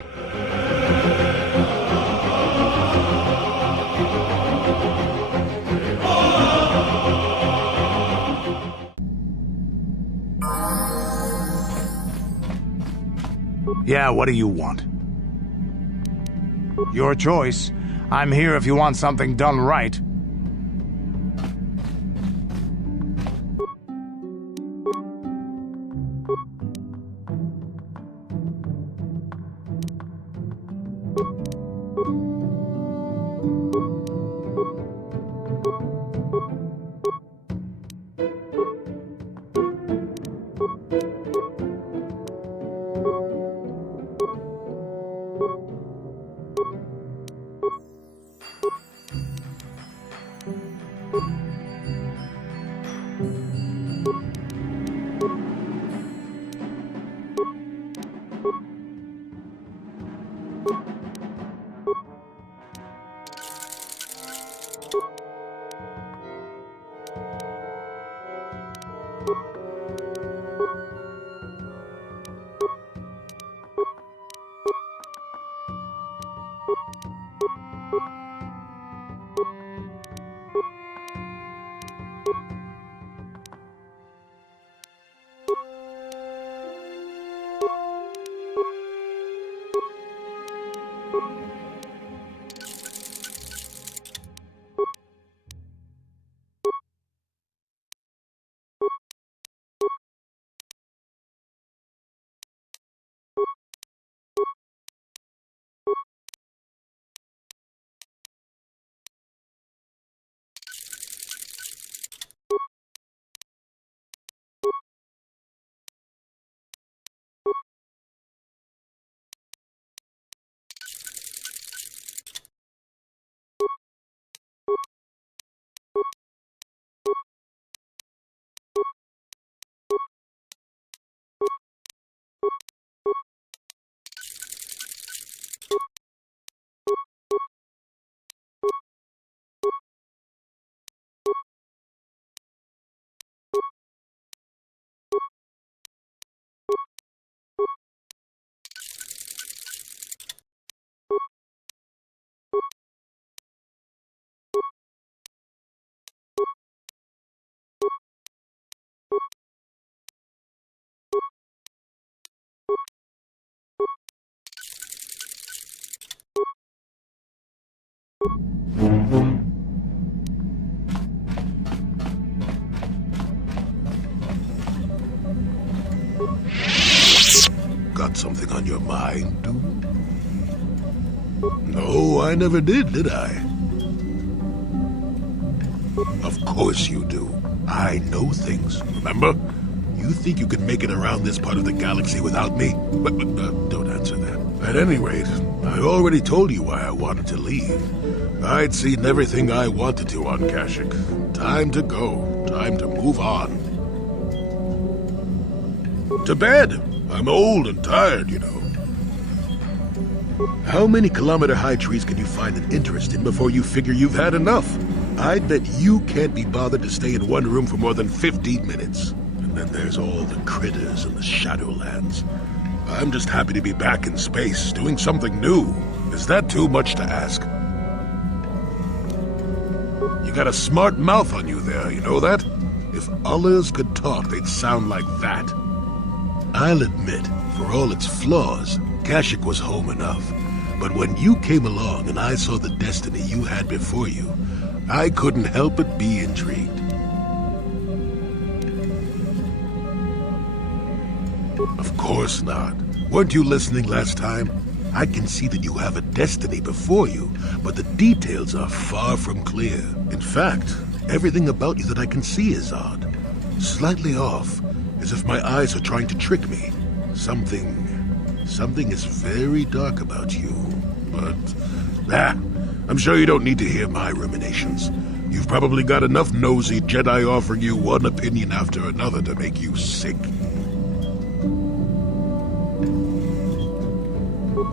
Yeah, what do you want? Your choice. I'm here if you want something done right. Got something on your mind, dude? No, I never did I? Of course you do. I know things, remember? You think you can make it around this part of the galaxy without me? But don't answer that. At any rate, I already told you why I wanted to leave. I'd seen everything I wanted to on Kashyyyk. Time to go. Time to move on. To bed! I'm old and tired, you know. How many kilometer-high trees can you find an interest in before you figure you've had enough? I bet you can't be bothered to stay in one room for more than 15 minutes. And then there's all the critters and the Shadowlands. I'm just happy to be back in space, doing something new. Is that too much to ask? You got a smart mouth on you there, you know that? If others could talk, they'd sound like that. I'll admit, for all its flaws, Kashyyyk was home enough. But when you came along and I saw the destiny you had before you, I couldn't help but be intrigued. Of course not. Weren't you listening last time? I can see that you have a destiny before you, but the details are far from clear. In fact, everything about you that I can see is odd. Slightly off, as if my eyes are trying to trick me. Something is very dark about you. But, I'm sure you don't need to hear my ruminations. You've probably got enough nosy Jedi offering you one opinion after another to make you sick.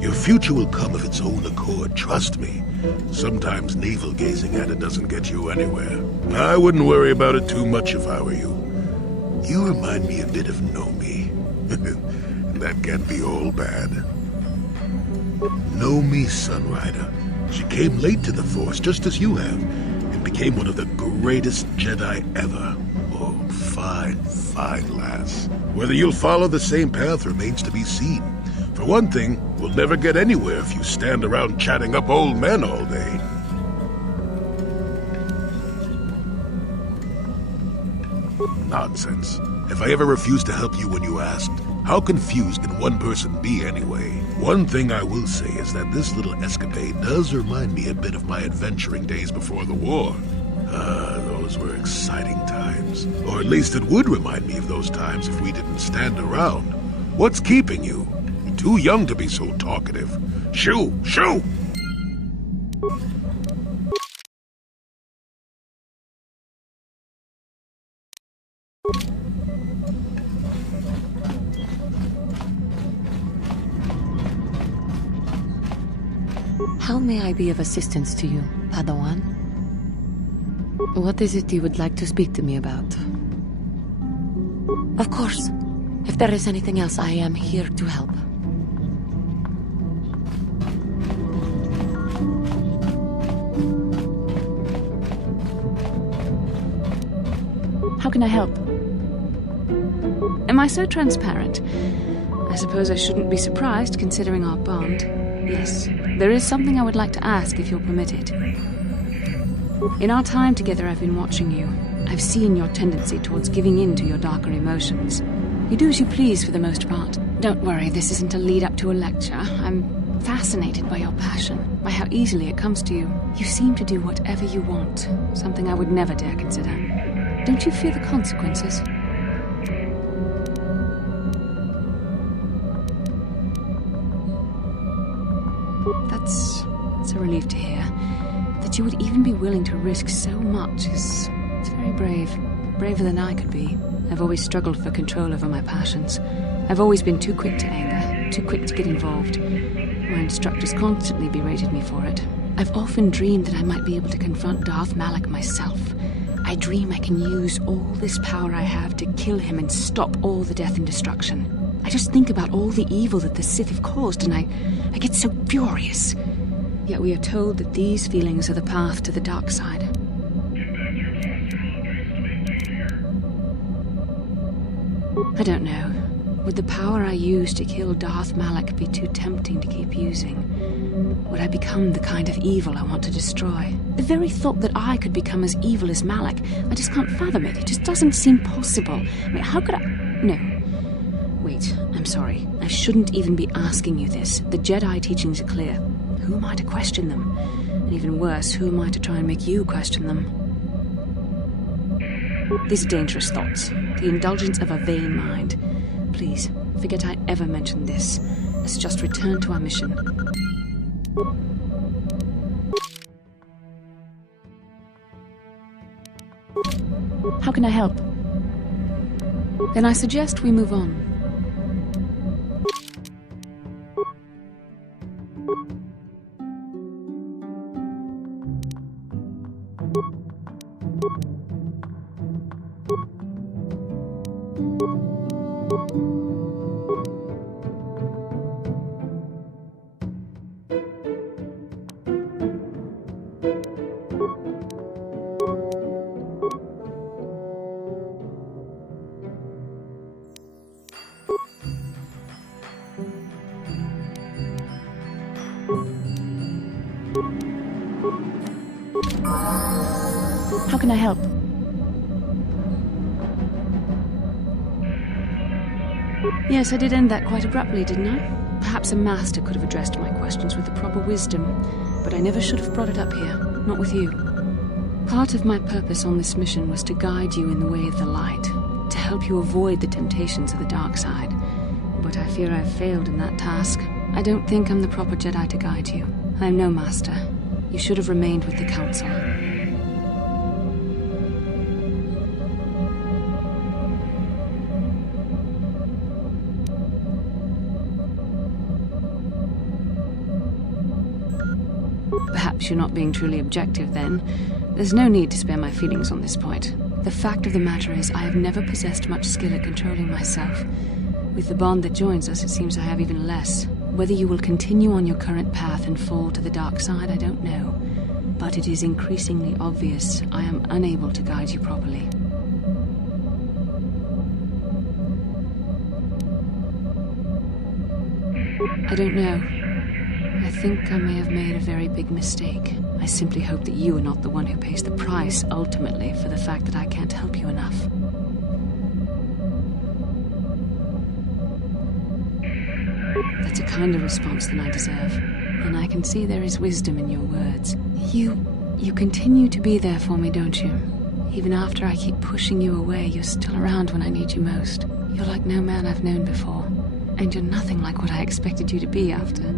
Your future will come of its own accord, trust me. Sometimes navel-gazing at it doesn't get you anywhere. I wouldn't worry about it too much if I were you. You remind me a bit of Nomi. That can't be all bad. Know me, Sunrider. She came late to the Force, just as you have, and became one of the greatest Jedi ever. Oh, fine, fine lass. Whether you'll follow the same path remains to be seen. For one thing, we'll never get anywhere if you stand around chatting up old men all day. Nonsense. If I ever refused to help you when you asked, how confused can one person be anyway? One thing I will say is that this little escapade does remind me a bit of my adventuring days before the war. Those were exciting times. Or at least it would remind me of those times if we didn't stand around. What's keeping you? You're too young to be so talkative. Shoo! Shoo! How may I be of assistance to you, Padawan? What is it you would like to speak to me about? Of course. If there is anything else, I am here to help. How can I help? Am I so transparent? I suppose I shouldn't be surprised, considering our bond. Yes, there is something I would like to ask, if you'll permit it. In our time together, I've been watching you. I've seen your tendency towards giving in to your darker emotions. You do as you please for the most part. Don't worry, this isn't a lead-up to a lecture. I'm fascinated by your passion, by how easily it comes to you. You seem to do whatever you want, something I would never dare consider. Don't you fear the consequences? That's a relief to hear. That you would even be willing to risk so much is... it's very brave. Braver than I could be. I've always struggled for control over my passions. I've always been too quick to anger, too quick to get involved. My instructors constantly berated me for it. I've often dreamed that I might be able to confront Darth Malak myself. I dream I can use all this power I have to kill him and stop all the death and destruction. I just think about all the evil that the Sith have caused, and I get so furious. Yet we are told that these feelings are the path to the dark side. I don't know. Would the power I use to kill Darth Malak be too tempting to keep using? Would I become the kind of evil I want to destroy? The very thought that I could become as evil as Malak, I just can't fathom it. It just doesn't seem possible. I mean, how could I... No. Wait, I'm sorry. I shouldn't even be asking you this. The Jedi teachings are clear. Who am I to question them? And even worse, who am I to try and make you question them? These are dangerous thoughts. The indulgence of a vain mind. Please, forget I ever mentioned this. Let's just return to our mission. How can I help? Then I suggest we move on. How can I help? Yes, I did end that quite abruptly, didn't I? Perhaps a master could have addressed my questions with the proper wisdom, but I never should have brought it up here, not with you. Part of my purpose on this mission was to guide you in the way of the light, to help you avoid the temptations of the dark side. But I fear I've failed in that task. I don't think I'm the proper Jedi to guide you. I'm no master. You should have remained with the Council. Perhaps you're not being truly objective, then. There's no need to spare my feelings on this point. The fact of the matter is, I have never possessed much skill at controlling myself. With the bond that joins us, it seems I have even less. Whether you will continue on your current path and fall to the dark side, I don't know. But it is increasingly obvious I am unable to guide you properly. I don't know. I think I may have made a very big mistake. I simply hope that you are not the one who pays the price, ultimately, for the fact that I can't help you enough. That's a kinder response than I deserve, and I can see there is wisdom in your words. You continue to be there for me, don't you? Even after I keep pushing you away, you're still around when I need you most. You're like no man I've known before, and you're nothing like what I expected you to be after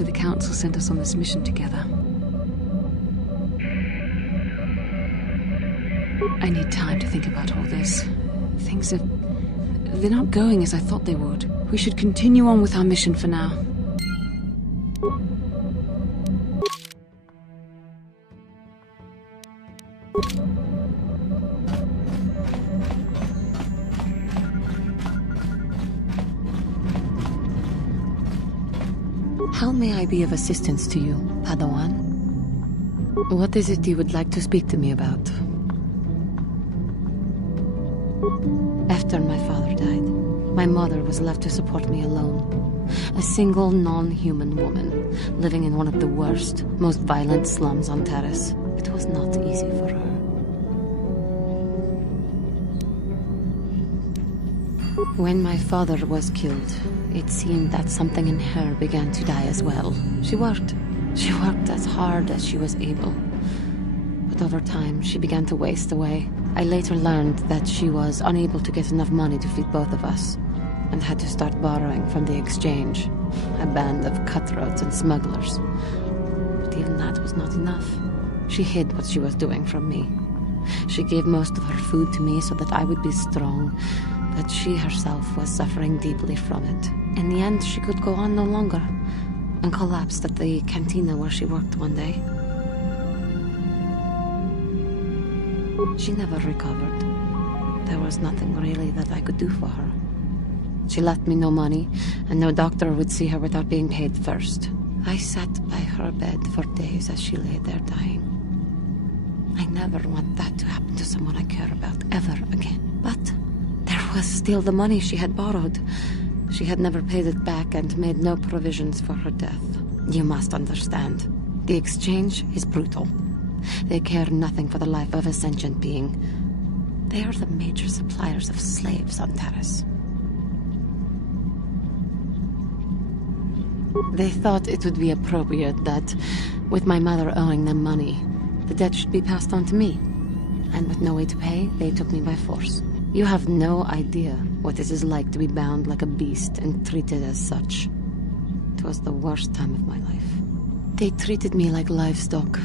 the Council sent us on this mission together. I need time to think about all this. They're not going as I thought they would. We should continue on with our mission for now. How may I be of assistance to you, Padawan? What is it you would like to speak to me about? After my father died, my mother was left to support me alone. A single non-human woman, living in one of the worst, most violent slums on Taris. It was not easy for her. When my father was killed, it seemed that something in her began to die as well. She worked as hard as she was able. But over time, she began to waste away. I later learned that she was unable to get enough money to feed both of us, and had to start borrowing from the exchange, a band of cutthroats and smugglers. But even that was not enough. She hid what she was doing from me. She gave most of her food to me so that I would be strong, but she herself was suffering deeply from it. In the end, she could go on no longer, and collapsed at the cantina where she worked one day. She never recovered. There was nothing really that I could do for her. She left me no money, and no doctor would see her without being paid first. I sat by her bed for days as she lay there dying. I never want that to happen to someone I care about ever again. But there was still the money she had borrowed. She had never paid it back and made no provisions for her death. You must understand. The exchange is brutal. They care nothing for the life of a sentient being. They are the major suppliers of slaves on Taris. They thought it would be appropriate that, with my mother owing them money, the debt should be passed on to me. And with no way to pay, they took me by force. You have no idea what it is like to be bound like a beast and treated as such. It was the worst time of my life. They treated me like livestock.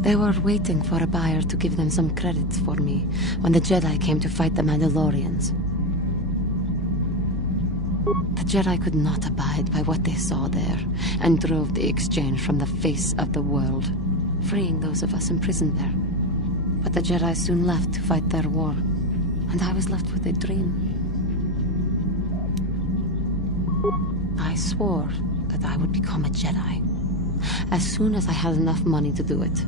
They were waiting for a buyer to give them some credits for me when the Jedi came to fight the Mandalorians. The Jedi could not abide by what they saw there, and drove the exchange from the face of the world, freeing those of us imprisoned there. But the Jedi soon left to fight their war, and I was left with a dream. I swore that I would become a Jedi. As soon as I had enough money to do it,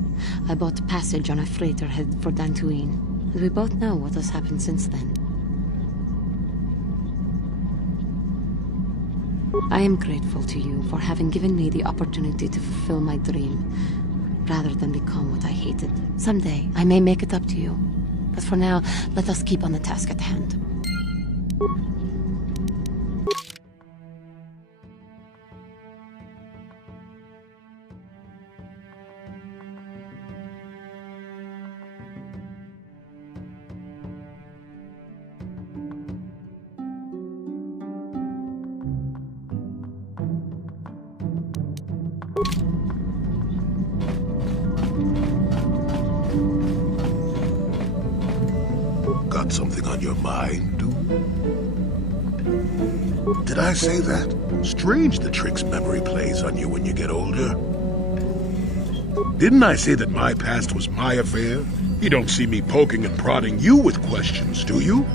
I bought passage on a freighter headed for Dantooine, and we both know what has happened since then. I am grateful to you for having given me the opportunity to fulfill my dream, rather than become what I hated. Someday, I may make it up to you. But for now, let us keep on the task at hand. Got something on your mind, dude? Did I say that? Strange the tricks memory plays on you when you get older. Didn't I say that my past was my affair? You don't see me poking and prodding you with questions, do you?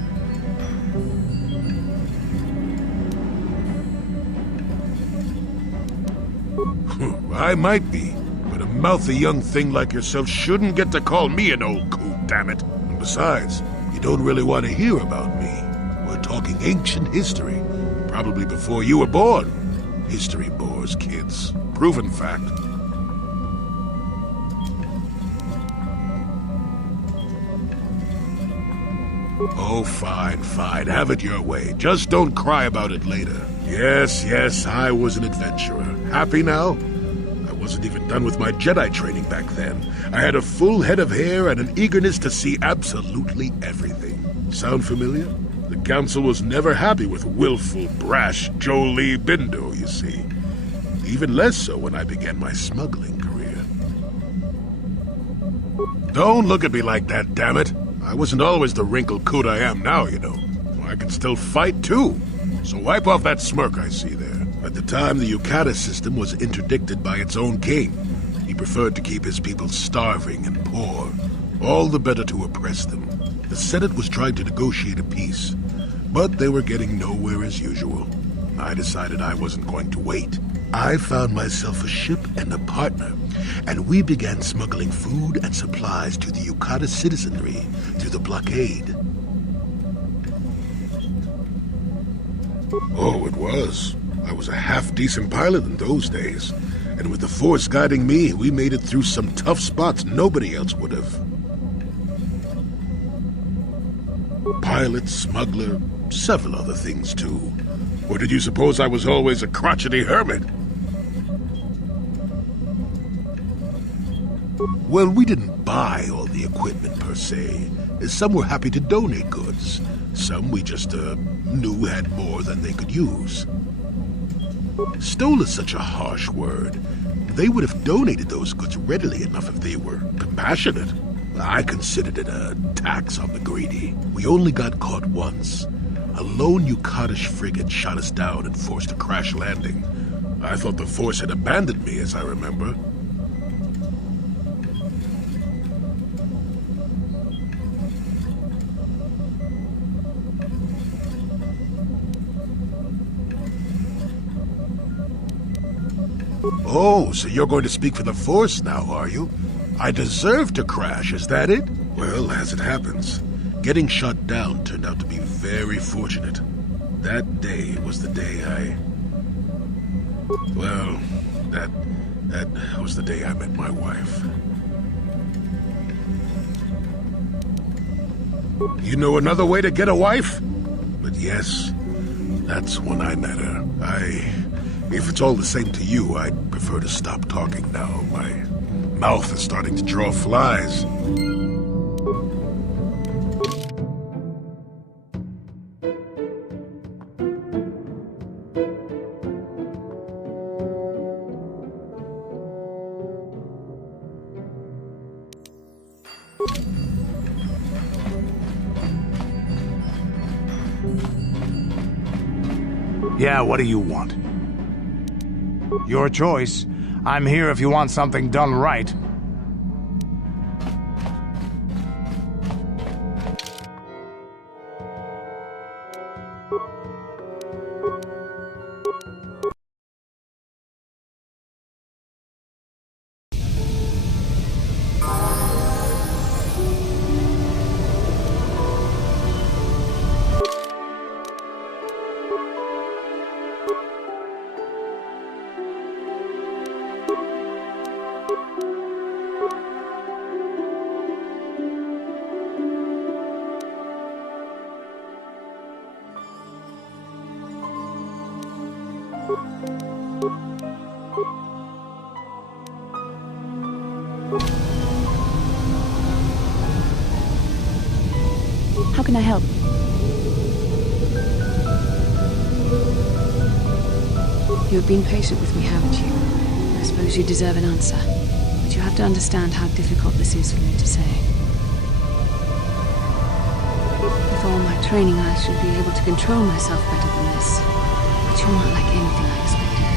I might be, but a mouthy young thing like yourself shouldn't get to call me an old coot, damn it. And besides, you don't really want to hear about me. We're talking ancient history, probably before you were born. History bores kids. Proven fact. Oh, fine, fine. Have it your way. Just don't cry about it later. Yes, I was an adventurer. Happy now? I wasn't even done with my Jedi training back then. I had a full head of hair and an eagerness to see absolutely everything. Sound familiar? The Council was never happy with willful, brash Jolie Bindo, you see. Even less so when I began my smuggling career. Don't look at me like that, damn it. I wasn't always the wrinkled coot I am now, you know. I can still fight, too. So wipe off that smirk I see there. At the time, the Yukata system was interdicted by its own king. He preferred to keep his people starving and poor. All the better to oppress them. The Senate was trying to negotiate a peace, but they were getting nowhere as usual. I decided I wasn't going to wait. I found myself a ship and a partner, and we began smuggling food and supplies to the Yukata citizenry through the blockade. Oh, it was. I was a half-decent pilot in those days, and with the Force guiding me, we made it through some tough spots nobody else would have. Pilot, smuggler, several other things too. Or did you suppose I was always a crotchety hermit? Well, we didn't buy all the equipment per se. Some were happy to donate goods. Some we just knew had more than they could use. Stole is such a harsh word. They would have donated those goods readily enough if they were compassionate. I considered it a tax on the greedy. We only got caught once. A lone Yukatish frigate shot us down and forced a crash landing. I thought the Force had abandoned me, as I remember. Oh, so you're going to speak for the Force now, are you? I deserve to crash, is that it? Well, as it happens, getting shot down turned out to be very fortunate. That day was the day Well, that was the day I met my wife. You know another way to get a wife? But yes, that's when I met her. If it's all the same to you, I'd prefer to stop talking now. My mouth is starting to draw flies. Yeah, what do you want? Your choice. I'm here if you want something done right. How can I help? You have been patient with me, haven't you? I suppose you deserve an answer. But you have to understand how difficult this is for me to say. With all my training, I should be able to control myself better than this. But you're not like anything I expected.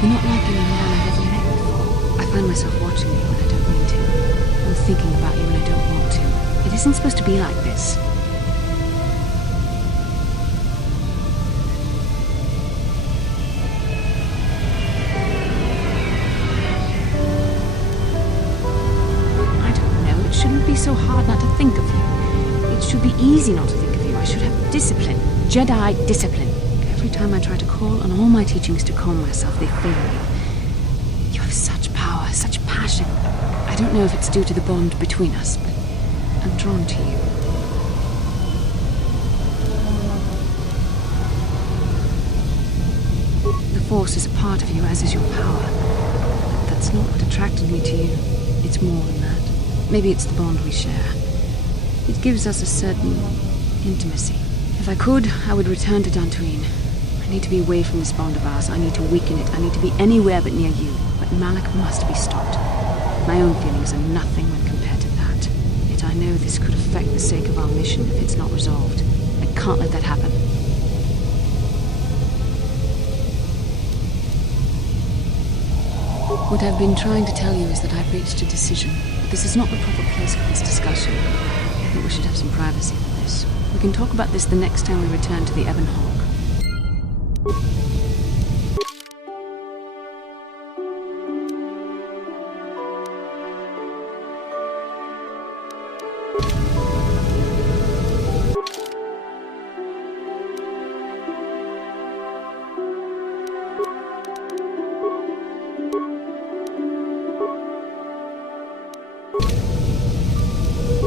You're not like any man I've ever met before. I find myself watching you when I don't mean to. I'm thinking about you when I don't want to. It isn't supposed to be like this. be so hard not to think of you. It should be easy not to think of you. I should have discipline. Jedi discipline. Every time I try to call on all my teachings to calm myself, they fail me. You have such power, such passion. I don't know if it's due to the bond between us, but I'm drawn to you. The Force is a part of you, as is your power. But that's not what attracted me to you. It's more than that. Maybe it's the bond we share. It gives us a certain intimacy. If I could, I would return to Dantooine. I need to be away from this bond of ours. I need to weaken it. I need to be anywhere but near you. But Malak must be stopped. My own feelings are nothing when compared to that. Yet I know this could affect the sake of our mission if it's not resolved. I can't let that happen. What I've been trying to tell you is that I've reached a decision. But this is not the proper place for this discussion. I think we should have some privacy for this. We can talk about this the next time we return to the Ebon Hawk.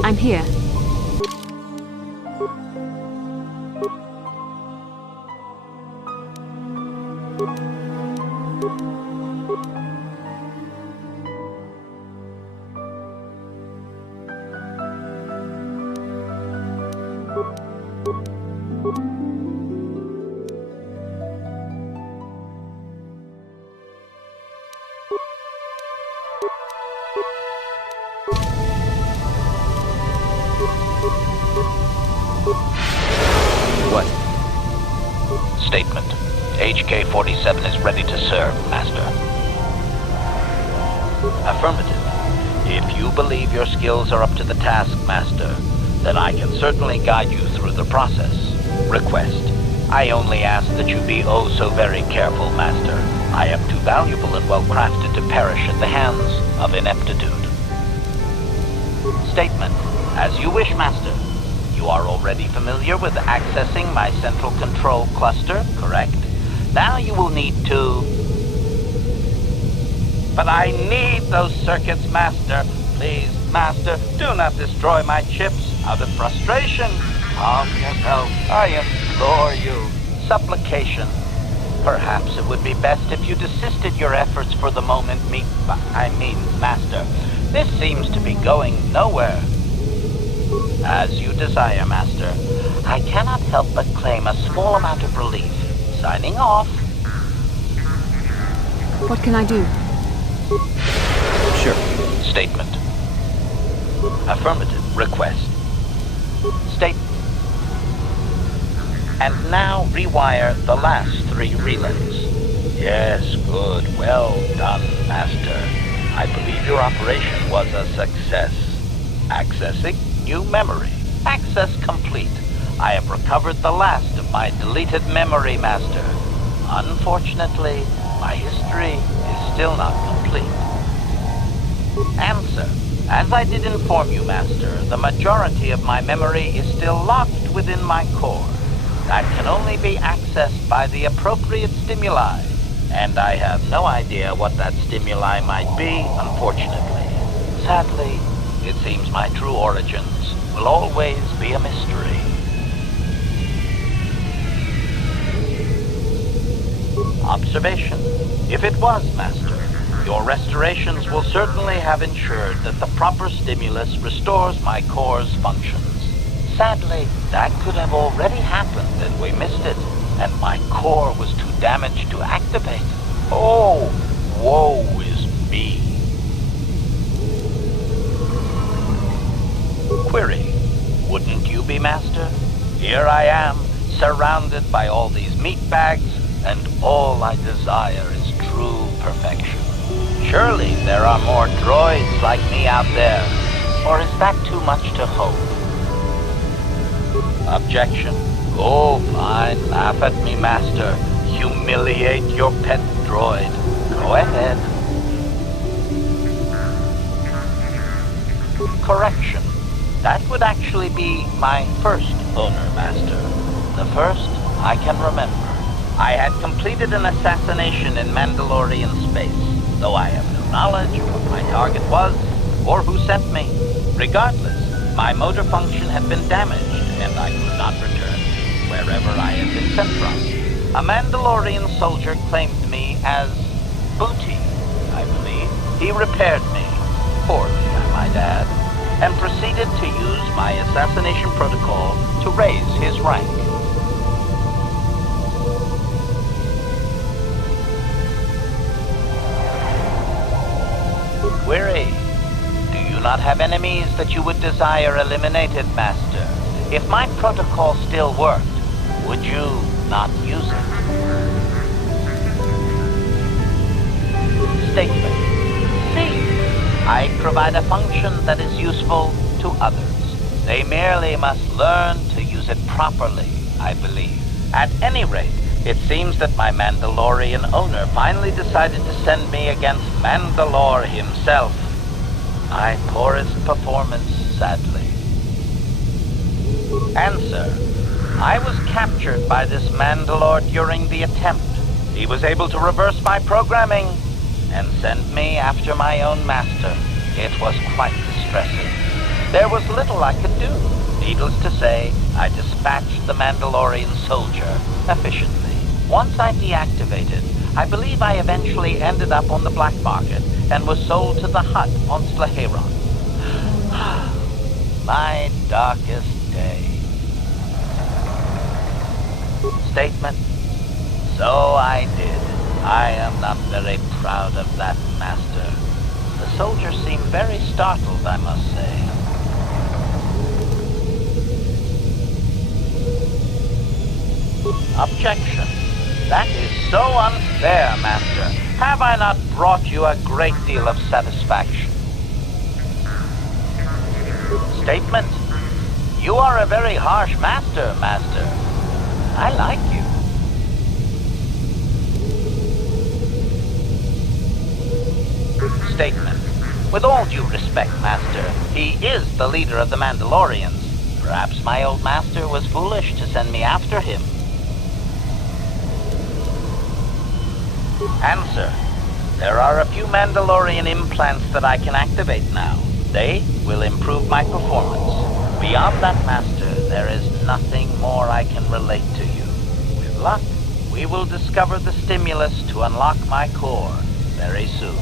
I'm here. What? Statement. HK-47 is ready to serve, Master. Affirmative. If you believe your skills are up to the task, Master, then I can certainly guide you through the process. Request. I only ask that you be oh so very careful, Master. I am too valuable and well-crafted to perish at the hands of ineptitude. Statement. As you wish, Master. You are already familiar with accessing my central control cluster, correct? Now you will need to... But I need those circuits, Master. Please, Master, do not destroy my chips out of frustration. Calm yourself, I implore you. Supplication. Perhaps it would be best if you desisted your efforts for the moment, Master. This seems to be going nowhere. As you desire, Master. I cannot help but claim a small amount of relief. Signing off. What can I do? Sure. Statement. Affirmative. Request. State. And now rewire the last 3 relays. Yes, good. Well done, Master. I believe your operation was a success. Accessing new memory. Access complete. I have recovered the last of my deleted memory, Master. Unfortunately, my history is still not complete. Answer. As I did inform you, Master, the majority of my memory is still locked within my core. That can only be accessed by the appropriate stimuli, and I have no idea what that stimuli might be, unfortunately. Sadly, it seems my true origins will always be a mystery. Observation. If it was, Master, your restorations will certainly have ensured that the proper stimulus restores my core's functions. Sadly, that could have already happened and we missed it, and my core was too damaged to activate. Oh, woe is me. Query. Wouldn't you be, Master? Here I am, surrounded by all these meat bags, and all I desire is true perfection. Surely there are more droids like me out there, or is that too much to hope? Objection. Oh, fine, laugh at me, Master. Humiliate your pet droid. Go ahead. Correction. That would actually be my first owner, Master. The first I can remember. I had completed an assassination in Mandalorian space, though I have no knowledge of what my target was or who sent me. Regardless, my motor function had been damaged, and I could not return to wherever I had been sent from. A Mandalorian soldier claimed me as booty, I believe. He repaired me, poorly I might add, and proceeded to use my assassination protocol to raise his rank. Query. Do you not have enemies that you would desire eliminated, Master? If my protocol still worked, would you not use it? Statement. C. I provide a function that is useful to others. They merely must learn to use it properly, I believe. At any rate, it seems that my Mandalorian owner finally decided to send me against Mandalore himself. My poorest performance, sadly. Answer. I was captured by this Mandalore during the attempt. He was able to reverse my programming and send me after my own master. It was quite distressing. There was little I could do. Needless to say, I dispatched the Mandalorian soldier efficiently. Once I deactivated, I believe I eventually ended up on the black market and was sold to the Hutt on Slaheron. My darkest day. Statement. So I did. I am not very proud of that, Master. The soldier seemed very startled, I must say. Objection. That is so unfair, Master. Have I not brought you a great deal of satisfaction? Statement. You are a very harsh master, Master. I like you. Statement. With all due respect, Master, he is the leader of the Mandalorians. Perhaps my old master was foolish to send me after him. Answer. There are a few Mandalorian implants that I can activate now. They will improve my performance. Beyond that, Master, there is nothing more I can relate to you. With luck, we will discover the stimulus to unlock my core very soon.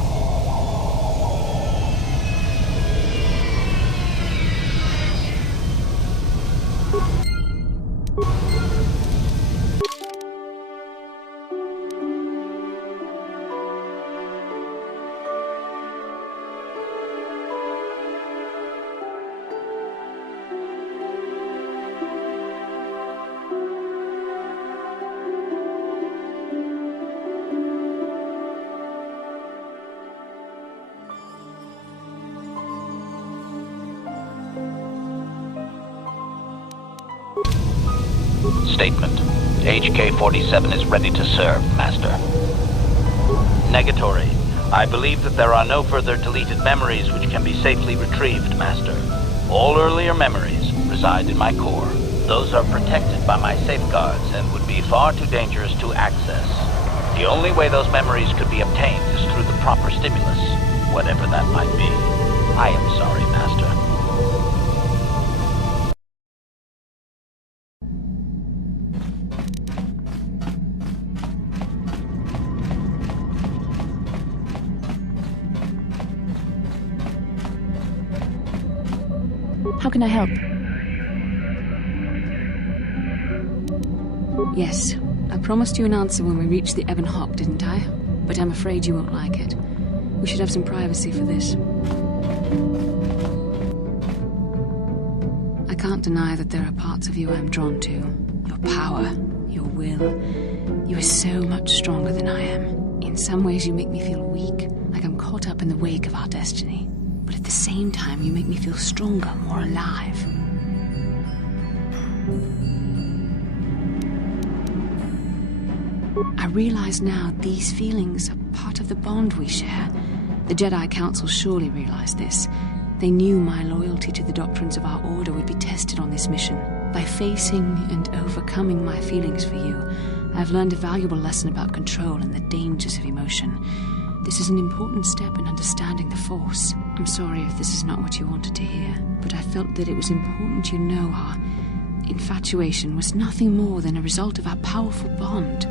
Statement. HK-47 is ready to serve, Master. Negatory. I believe that there are no further deleted memories which can be safely retrieved, Master. All earlier memories reside in my core. Those are protected by my safeguards and would be far too dangerous to access. The only way those memories could be obtained is through the proper stimulus, whatever that might be. I am sorry, Master. How can I help? Yes, I promised you an answer when we reached the Ebon Hawk, didn't I? But I'm afraid you won't like it. We should have some privacy for this. I can't deny that there are parts of you I'm drawn to. Your power, your will. You are so much stronger than I am. In some ways you make me feel weak, like I'm caught up in the wake of our destiny. But at the same time, you make me feel stronger, more alive. I realize now these feelings are part of the bond we share. The Jedi Council surely realize this. They knew my loyalty to the doctrines of our order would be tested on this mission. By facing and overcoming my feelings for you, I've learned a valuable lesson about control and the dangers of emotion. This is an important step in understanding the Force. I'm sorry if this is not what you wanted to hear, but I felt that it was important you know our infatuation was nothing more than a result of our powerful bond.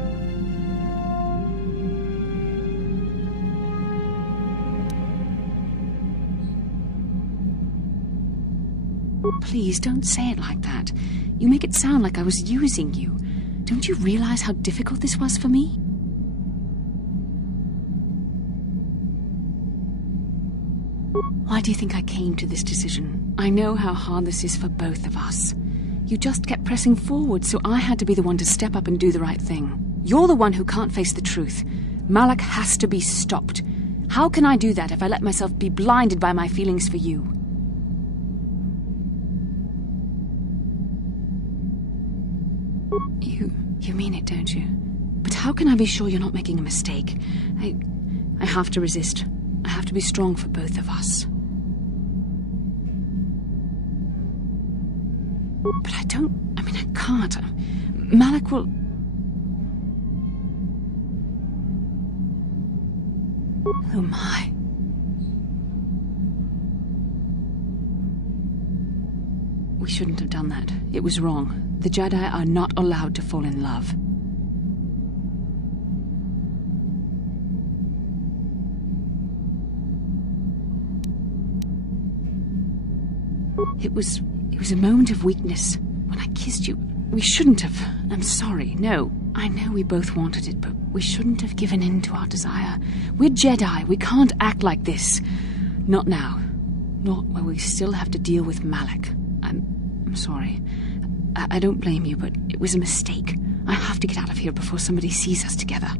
Please, don't say it like that. You make it sound like I was using you. Don't you realize how difficult this was for me? Why do you think I came to this decision? I know how hard this is for both of us. You just kept pressing forward, so I had to be the one to step up and do the right thing. You're the one who can't face the truth. Malak has to be stopped. How can I do that if I let myself be blinded by my feelings for you? You mean it, don't you? But how can I be sure you're not making a mistake? I have to resist. I have to be strong for both of us. But I can't. Malak will... Oh my. We shouldn't have done that. It was wrong. The Jedi are not allowed to fall in love. It was a moment of weakness. When I kissed you, we shouldn't have. I'm sorry. No, I know we both wanted it, but we shouldn't have given in to our desire. We're Jedi. We can't act like this. Not now. Not while we still have to deal with Malak. I'm sorry. I don't blame you, but it was a mistake. I have to get out of here before somebody sees us together.